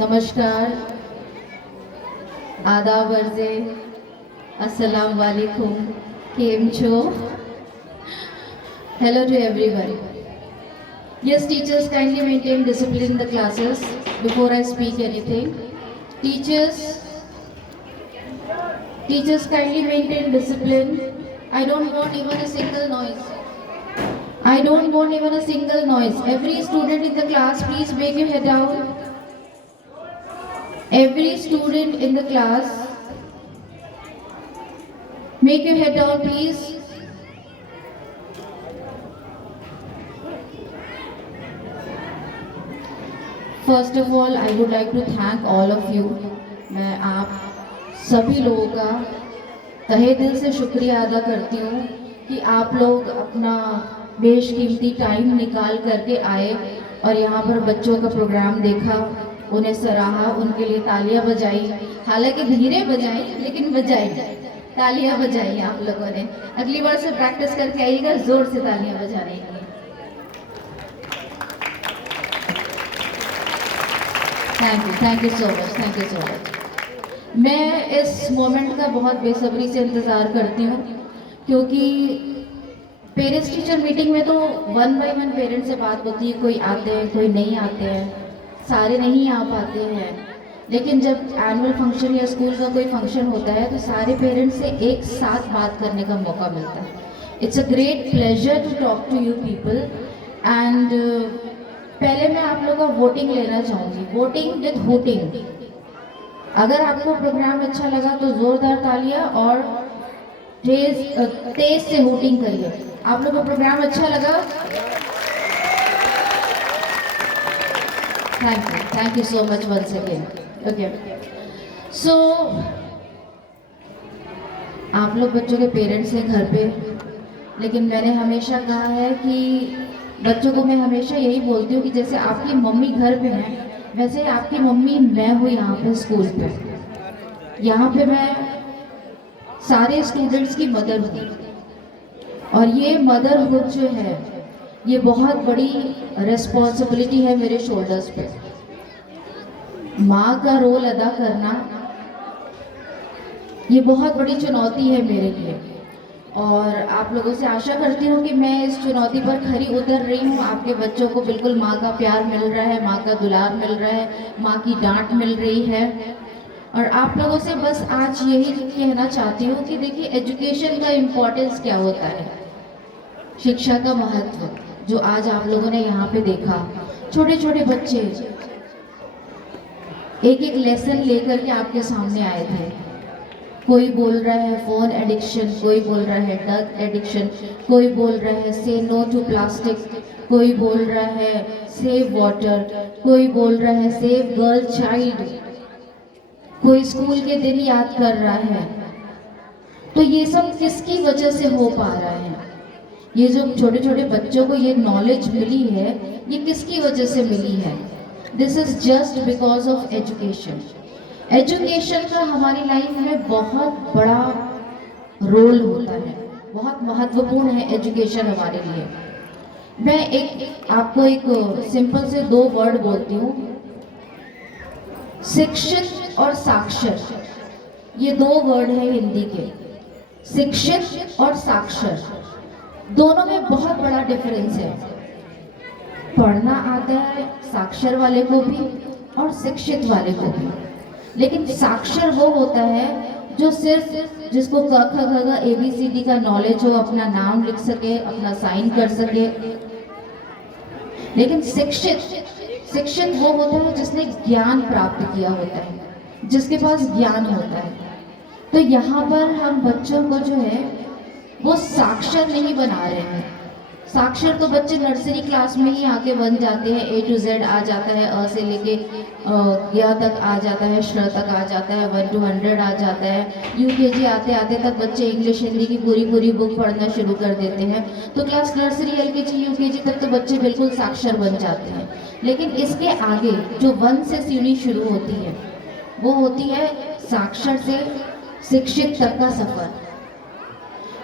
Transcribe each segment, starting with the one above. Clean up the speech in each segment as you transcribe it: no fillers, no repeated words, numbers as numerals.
नमस्कार, आदाब अर्ज़े, अस्सलाम वालेकुम, केम छो? Hello to everyone. Yes, teachers, kindly maintain discipline in the classes before I speak anything. Teachers, kindly maintain discipline. I don't want even a single noise. I don't want even a single noise. Every student in the class, please make your head down. Every student in the class, make your head down, please. First of all, I would like to thank all of you. मैं आप सभी लोगों का तहे दिल से शुक्रिया अदा करती हूँ कि आप लोग अपना बेशकीमती टाइम निकाल करके आए और यहाँ पर बच्चों का प्रोग्राम देखा, उन्हें सराहा, उनके लिए तालियां बजाई। हालांकि धीरे बजाई लेकिन बजाई, तालियां बजाई आप लोगों ने। अगली बार से प्रैक्टिस करके आइएगा, जोर से तालियां बजाने की। Thank you so much. मैं इस मोमेंट का बहुत बेसब्री से इंतज़ार करती हूँ क्योंकि पेरेंट्स टीचर मीटिंग में तो 1 बाय 1 पेरेंट्स से बात होती है। कोई आते हैं, कोई नहीं आते हैं, सारे नहीं आ पाते हैं। लेकिन जब एनुअल फंक्शन या स्कूल का कोई फंक्शन होता है तो सारे पेरेंट्स से एक साथ बात करने का मौका मिलता है। It's a great pleasure to talk to you people and पहले मैं आप लोगों का वोटिंग लेना चाहूँगी, वोटिंग विद होटिंग। अगर आपको प्रोग्राम अच्छा लगा तो ज़ोरदार तालियां और तेज से होटिंग करिए। आप लोगों को प्रोग्राम अच्छा लगा? Thank you so much once again. Okay, so आप लोग बच्चों के पेरेंट्स हैं घर पे, लेकिन मैंने हमेशा कहा है कि बच्चों को मैं हमेशा यही बोलती हूँ कि जैसे आपकी मम्मी घर पे हैं वैसे आपकी मम्मी मैं हूँ यहाँ पे स्कूल पे। यहाँ पे मैं सारे स्टूडेंट्स की मदर हूँ और ये मदरहुड जो है ये बहुत बड़ी रिस्पॉन्सिबिलिटी है मेरे शोल्डर्स पे। माँ का रोल अदा करना ये बहुत बड़ी चुनौती है मेरे लिए और आप लोगों से आशा करती हूँ कि मैं इस चुनौती पर खरी उतर रही हूँ। आपके बच्चों को बिल्कुल माँ का प्यार मिल रहा है, माँ का दुलार मिल रहा है, माँ की डांट मिल रही है। और आप लोगों से बस आज यही कहना चाहती हूँ कि देखिए एजुकेशन का इम्पोर्टेंस क्या होता है, शिक्षा का महत्व जो आज आप लोगों ने यहाँ पे देखा। छोटे छोटे बच्चे एक एक लेसन लेकर के आपके सामने आए थे। कोई बोल रहा है फ़ोन एडिक्शन, कोई बोल रहा है ड्रग एडिक्शन, कोई बोल रहा है से नो टू प्लास्टिक, कोई बोल रहा है सेव वाटर, कोई बोल रहा है सेव गर्ल चाइल्ड, कोई स्कूल के दिन याद कर रहा है। तो ये सब किसकी वजह से हो पा रहा है? ये जो छोटे छोटे बच्चों को ये नॉलेज मिली है ये किसकी वजह से मिली है? This is just because of education. Education का हमारी लाइफ में बहुत बड़ा रोल होता है, बहुत महत्वपूर्ण है एजुकेशन हमारे लिए। मैं आपको एक सिंपल से 2 वर्ड बोलती हूँ, शिक्षित और साक्षर। ये 2 वर्ड है हिंदी के, शिक्षित और साक्षर। दोनों में बहुत बड़ा डिफरेंस है। पढ़ना आता है साक्षर वाले को भी और शिक्षित वाले को भी, लेकिन साक्षर वो होता है जो सिर्फ जिसको क ख ग घ ABCD का नॉलेज हो, अपना नाम लिख सके, अपना साइन कर सके। लेकिन शिक्षित वो होता है जिसने ज्ञान प्राप्त किया होता है, जिसके पास ज्ञान होता है। तो यहाँ पर हम बच्चों को जो है वो साक्षर नहीं बना रहे हैं। साक्षर तो बच्चे नर्सरी क्लास में ही आके बन जाते हैं, A to Z आ जाता है, अ से लेके ज्ञ तक आ जाता है, श्र तक आ जाता है, 1 to 100 आ जाता है। UKG आते आते तक बच्चे इंग्लिश हिंदी की पूरी बुक पढ़ना शुरू कर देते हैं। तो क्लास नर्सरी LKG UKG तक तो बच्चे बिल्कुल साक्षर बन जाते हैं। लेकिन इसके आगे जो 1 से सीढ़ी शुरू होती है वो होती है साक्षर से शिक्षित तक का सफ़र।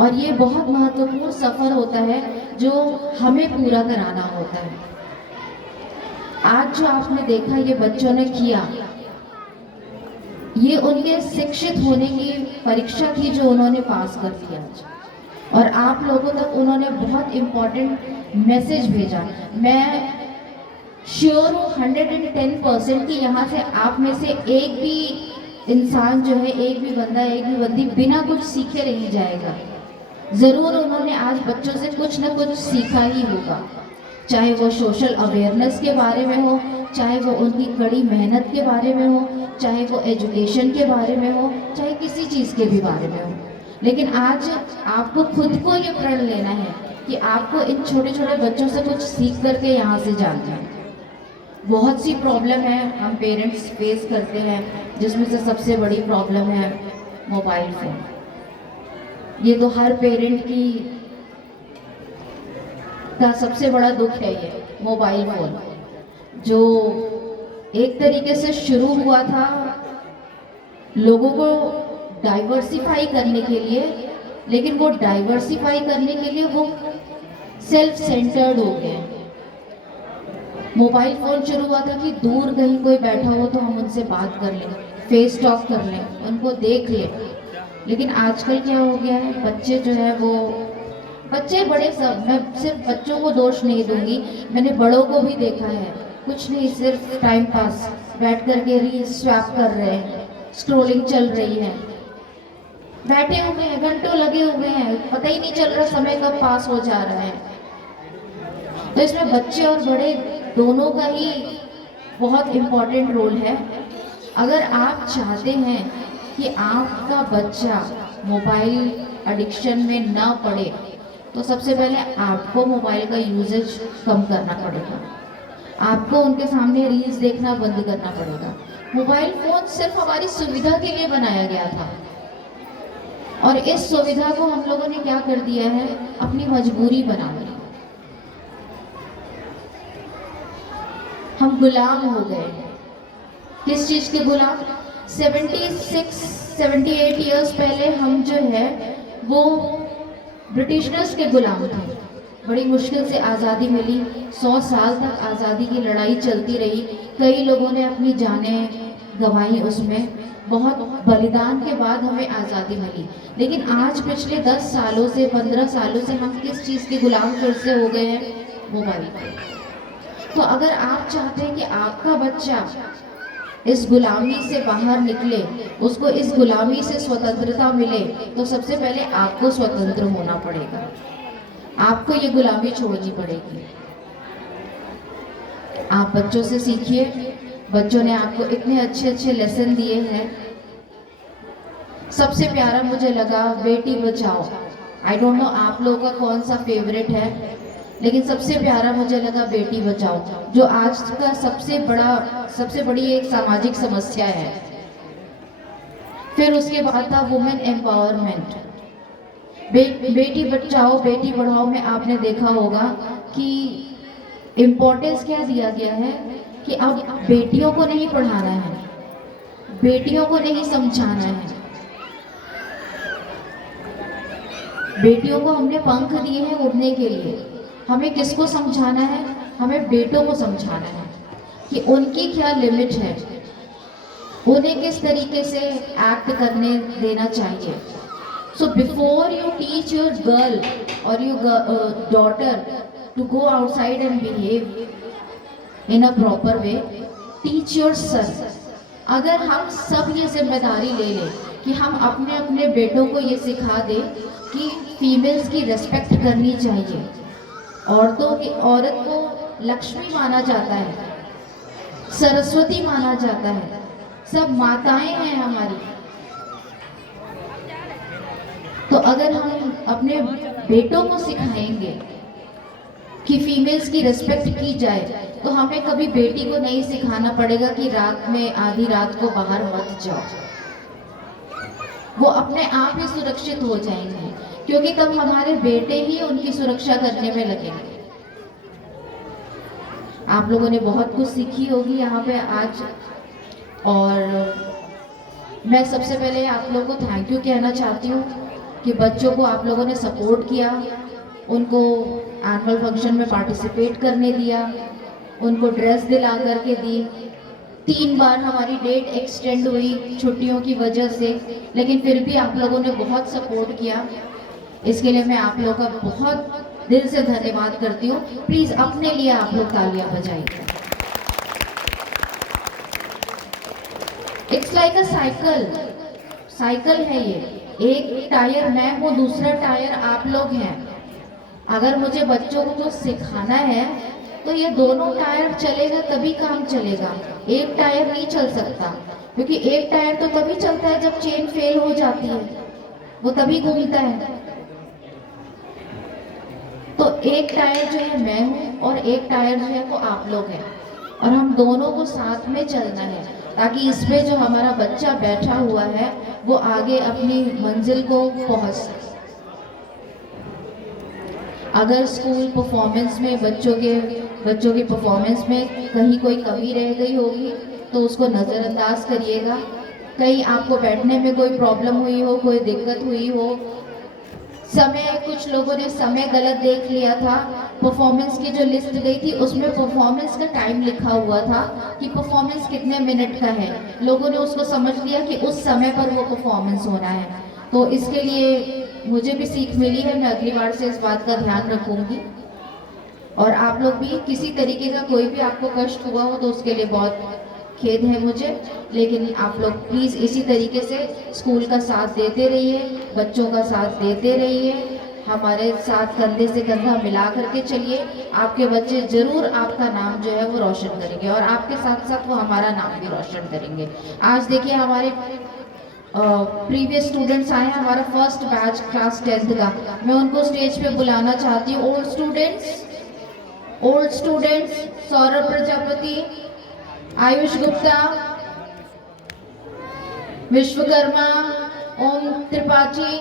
और ये बहुत महत्वपूर्ण सफ़र होता है जो हमें पूरा कराना होता है। आज जो आपने देखा ये बच्चों ने किया, ये उनके शिक्षित होने की परीक्षा थी जो उन्होंने पास कर दिया और आप लोगों तक उन्होंने बहुत इम्पोर्टेंट मैसेज भेजा। मैं श्योर हूँ 110% कि यहाँ से आप में से एक भी इंसान जो है, एक भी बंदा, एक भी बंदी बिना कुछ सीखे नहीं जाएगा। ज़रूर उन्होंने आज बच्चों से कुछ ना कुछ सीखा ही होगा, चाहे वो सोशल अवेयरनेस के बारे में हो, चाहे वो उनकी कड़ी मेहनत के बारे में हो, चाहे वो एजुकेशन के बारे में हो, चाहे किसी चीज़ के भी बारे में हो। लेकिन आज आपको खुद को ये प्रण लेना है कि आपको इन छोटे छोटे बच्चों से कुछ सीख करके यहाँ से जाना है। बहुत सी प्रॉब्लम है हम पेरेंट्स फेस करते हैं, जिसमें से सबसे बड़ी प्रॉब्लम है मोबाइल फ़ोन। ये तो हर पेरेंट की का सबसे बड़ा दुख है, ये मोबाइल फ़ोन जो एक तरीके से शुरू हुआ था लोगों को डाइवर्सिफाई करने के लिए, लेकिन वो डाइवर्सिफाई करने के लिए वो सेल्फ सेंटर्ड हो गए। मोबाइल फ़ोन शुरू हुआ था कि दूर कहीं कोई बैठा हो तो हम उनसे बात कर लें, फेस टॉक कर लें, उनको देख लें। लेकिन आजकल क्या हो गया है, बच्चे जो है वो, बच्चे बड़े सब, मैं सिर्फ बच्चों को दोष नहीं दूंगी, मैंने बड़ों को भी देखा है, कुछ नहीं सिर्फ टाइम पास बैठ कर के रील स्वैप कर रहे हैं, स्क्रॉलिंग चल रही है, बैठे हुए हैं, घंटों लगे हुए हैं, पता ही नहीं चल रहा समय कब पास हो जा रहा है। तो इसमें बच्चे और बड़े दोनों का ही बहुत इम्पोर्टेंट रोल है। अगर आप चाहते हैं कि आपका बच्चा मोबाइल एडिक्शन में ना पड़े, तो सबसे पहले आपको मोबाइल का यूजेज कम करना पड़ेगा। आपको उनके सामने रील्स देखना बंद करना पड़ेगा। मोबाइल फ़ोन सिर्फ हमारी सुविधा के लिए बनाया गया था और इस सुविधा को हम लोगों ने क्या कर दिया है, अपनी मजबूरी बना ली। हम गुलाम हो गए। किस चीज़ के गुलाम? 76-78 ईयर्स पहले हम जो है वो ब्रिटिशर्स के गुलाम थे। बड़ी मुश्किल से आज़ादी मिली, 100 साल तक आज़ादी की लड़ाई चलती रही, कई लोगों ने अपनी जानें गंवाई, उसमें बहुत बलिदान के बाद हमें आज़ादी मिली। लेकिन आज पिछले 10 सालों से, 15 सालों से हम किस चीज़ के गुलाम फिर से हो गए हैं? मोबाइल के। तो अगर आप चाहते हैं कि आपका बच्चा इस गुलामी से बाहर निकले, उसको इस गुलामी से स्वतंत्रता मिले, तो सबसे पहले आपको स्वतंत्र होना पड़ेगा। आपको ये गुलामी छोड़नी पड़ेगी। आप बच्चों से सीखिए, बच्चों ने आपको इतने अच्छे अच्छे लेसन दिए हैं। सबसे प्यारा मुझे लगा Beti Bachao. I don't know आप लोगों का कौन सा फेवरेट है, लेकिन सबसे प्यारा मुझे लगा बेटी बचाओ, जो आज का सबसे बड़ी एक सामाजिक समस्या है। फिर उसके बाद था वुमेन एम्पावरमेंट। बेटी बचाओ बेटी पढ़ाओ में आपने देखा होगा कि इम्पोर्टेंस क्या दिया गया है कि अब बेटियों को नहीं पढ़ाना है, बेटियों को नहीं समझाना है। बेटियों को हमने पंख दिए हैं उड़ने के लिए, हमें किसको समझाना है? हमें बेटों को समझाना है कि उनकी क्या लिमिट है, उन्हें किस तरीके से एक्ट करने देना चाहिए। So before you teach your girl or your daughter to go outside and behave in a proper way, teach your son। अगर हम सब ये जिम्मेदारी ले लें कि हम अपने अपने बेटों को ये सिखा दें कि फीमेल्स की रेस्पेक्ट करनी चाहिए, औरत को लक्ष्मी माना जाता है, सरस्वती माना जाता है, सब माताएं हैं हमारी। तो अगर हम अपने बेटों को सिखाएंगे कि फीमेल्स की रेस्पेक्ट की जाए, तो हमें कभी बेटी को नहीं सिखाना पड़ेगा कि रात में आधी रात को बाहर मत जाओ। वो अपने आप ही सुरक्षित हो जाएंगे, क्योंकि तब हमारे बेटे ही उनकी सुरक्षा करने में लगेंगे। आप लोगों ने बहुत कुछ सीखी होगी यहाँ पे आज, और मैं सबसे पहले आप लोगों को थैंक यू कहना चाहती हूँ कि बच्चों को आप लोगों ने सपोर्ट किया, उनको एनुअल फंक्शन में पार्टिसिपेट करने दिया, उनको ड्रेस दिला करके दी। 3 बार हमारी डेट एक्सटेंड हुई छुट्टियों की वजह से, लेकिन फिर भी आप लोगों ने बहुत सपोर्ट किया। इसके लिए मैं आप लोगों का बहुत दिल से धन्यवाद करती हूँ। प्लीज अपने लिए आप लोग तालियां बजाइए। इट्स लाइक अ साइकिल है ये। एक टायर मैं हूँ, दूसरा टायर आप लोग हैं। अगर मुझे बच्चों को कुछ सिखाना है तो ये दोनों टायर चलेगा तभी काम चलेगा। एक टायर नहीं चल सकता, क्योंकि एक टायर तो तभी चलता है जब चेन फेल हो जाती है, वो तभी घूमता है। तो एक टायर जो है मैं हूँ और एक टायर जो है वो आप लोग हैं, और हम दोनों को साथ में चलना है ताकि इसमें जो हमारा बच्चा बैठा हुआ है वो आगे अपनी मंजिल को पहुंच सके। अगर स्कूल परफॉर्मेंस में बच्चों की परफॉर्मेंस में कहीं कोई कमी रह गई होगी तो उसको नज़रअंदाज करिएगा। कहीं आपको बैठने में कोई प्रॉब्लम हुई हो, कोई दिक्कत हुई हो, कुछ लोगों ने समय गलत देख लिया था। परफॉर्मेंस की जो लिस्ट गई थी उसमें परफॉर्मेंस का टाइम लिखा हुआ था कि परफॉर्मेंस कितने मिनट का है। लोगों ने उसको समझ लिया कि उस समय पर वो परफॉर्मेंस होना है। तो इसके लिए मुझे भी सीख मिली है, मैं अगली बार से इस बात का ध्यान रखूंगी। और आप लोग भी किसी तरीके का कोई भी आपको कष्ट हुआ हो तो उसके लिए बहुत खेद है मुझे, लेकिन आप लोग प्लीज़ इसी तरीके से स्कूल का साथ देते रहिए, बच्चों का साथ देते रहिए, हमारे साथ कंधे से कंधा मिला करके चलिए। आपके बच्चे ज़रूर आपका नाम जो है वो रोशन करेंगे और आपके साथ साथ वो हमारा नाम भी रोशन करेंगे। आज देखिए हमारे प्रीवियस स्टूडेंट्स आए हैं, हमारा फर्स्ट बैच क्लास 10th का। मैं उनको स्टेज पे बुलाना चाहती हूँ। ओल्ड स्टूडेंट्स सौरभ प्रजापति, आयुष गुप्ता, विश्वकर्मा, ओम त्रिपाठी,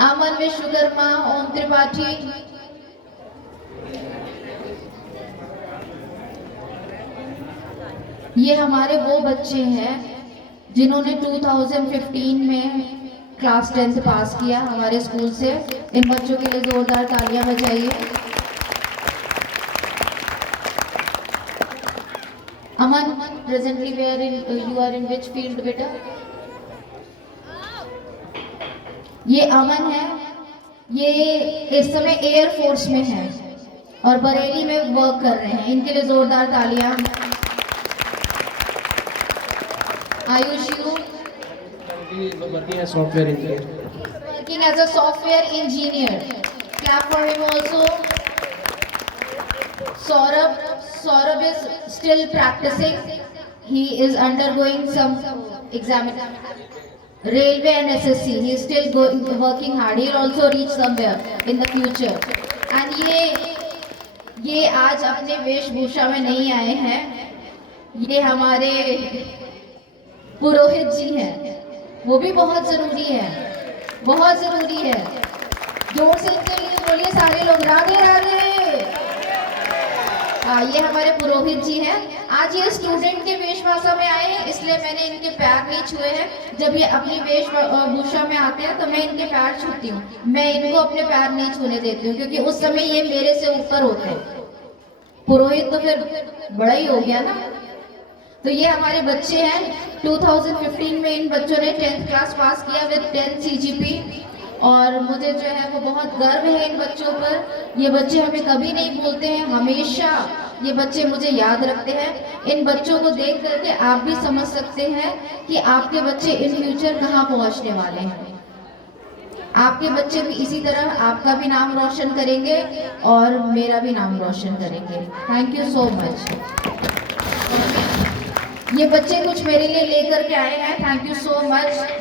अमन विश्वकर्मा, ओम त्रिपाठी। ये हमारे वो बच्चे हैं जिन्होंने 2015 में क्लास 10th पास किया हमारे स्कूल से। इन बच्चों के लिए जोरदार तालियां बजाइए। Aman, presently you are in which field बेटा? ये अमन है, ये इस समय एयर फोर्स में है और बरेली में वर्क कर रहे हैं। इनके लिए जोरदार तालियां। Ayush, working as software engineer. Working as a software engineer. Clap for him also. Saurabh is still practicing. He is undergoing some examination. Railway and SSC. He is still working hard. He will also reach somewhere in the future. And ये आज अपने वेशभूषा में नहीं आए हैं, ये हमारे पुरोहित जी हैं। वो भी बहुत जरूरी है, बहुत जरूरी है। जोर से इनके लिए बोलिए सारे लोग, राधे राधे। ये हमारे पुरोहित जी हैं। आज ये स्टूडेंट के वेशभूषा में आए हैं, इसलिए मैंने इनके पैर नहीं छुए हैं। जब ये अपनी वेशभूषा में आते हैं तो मैं इनके पैर छूती हूँ, मैं इनको अपने पैर नहीं छूने देती हूँ, क्योंकि उस समय ये मेरे से ऊपर होते हैं। पुरोहित तो फिर बड़ा ही हो गया ना। तो ये हमारे बच्चे हैं। 2015 में इन बच्चों ने 10th क्लास पास किया विद 10 CGP, और मुझे जो है वो बहुत गर्व है इन बच्चों पर। ये बच्चे हमें कभी नहीं भूलते हैं, हमेशा ये बच्चे मुझे याद रखते हैं। इन बच्चों को देख करके आप भी समझ सकते हैं कि आपके बच्चे इन फ्यूचर कहाँ पहुँचने वाले हैं। आपके बच्चे भी इसी तरह आपका भी नाम रोशन करेंगे और मेरा भी नाम रोशन करेंगे। Thank you so much. ये बच्चे कुछ मेरे लिए लेकर के आए हैं। Thank you so much.